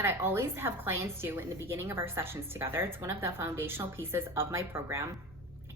that I always have clients do in the beginning of our sessions together. It's one of the foundational pieces of my program,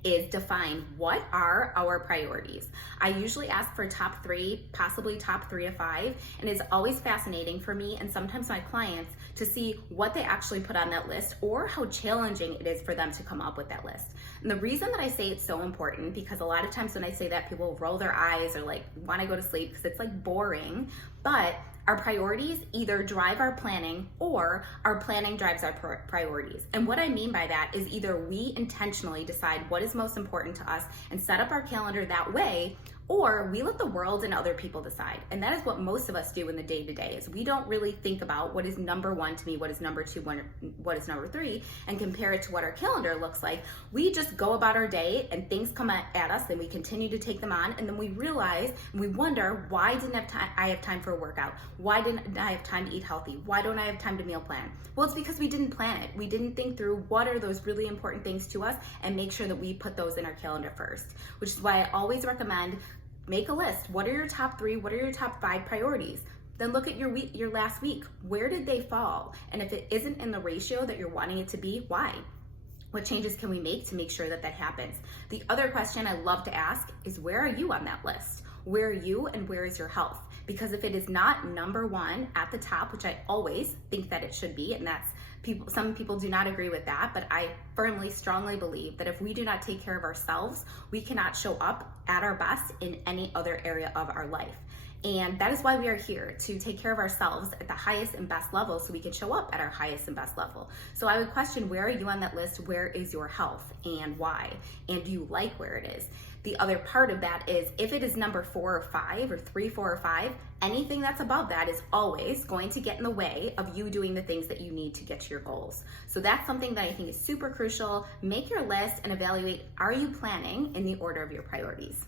is define what are our priorities. I usually ask for top 3, possibly top 3 to 5, and it's always fascinating for me and sometimes my clients to see what they actually put on that list or how challenging it is for them to come up with that list. And the reason that I say it's so important, because a lot of times when I say that, people roll their eyes or like want to go to sleep because it's like boring, but our priorities either drive our planning or our planning drives our priorities. And what I mean by that is either we intentionally decide what is most important to us and set up our calendar that way, or we let the world and other people decide. And that is what most of us do in the day-to-day, is we don't really think about what is number 1 to me, what is number 2, what is number 3, and compare it to what our calendar looks like. We just go about our day and things come at us and we continue to take them on, and then we realize and we wonder, why didn't I have time for a workout? Why didn't I have time to eat healthy? Why don't I have time to meal plan? Well, it's because we didn't plan it. We didn't think through what are those really important things to us and make sure that we put those in our calendar first, which is why I always recommend make a list. What are your top 3? What are your top 5 priorities? Then look at your last week. Where did they fall? And if it isn't in the ratio that you're wanting it to be, why? What changes can we make to make sure that that happens? The other question I love to ask is, where are you on that list? Where are you and where is your health? Because if it is not number 1 at the top, which I always think that it should be, and that's some people do not agree with that, but I firmly, strongly believe that if we do not take care of ourselves, we cannot show up at our best in any other area of our life. And that is why we are here, to take care of ourselves at the highest and best level so we can show up at our highest and best level. So I would question, where are you on that list? Where is your health and why? And do you like where it is? The other part of that is, if it is number 4 or 5 or 3, 4 or 5, anything that's above that is always going to get in the way of you doing the things that you need to get to your goals. So that's something that I think is super crucial. Make your list and evaluate, are you planning in the order of your priorities?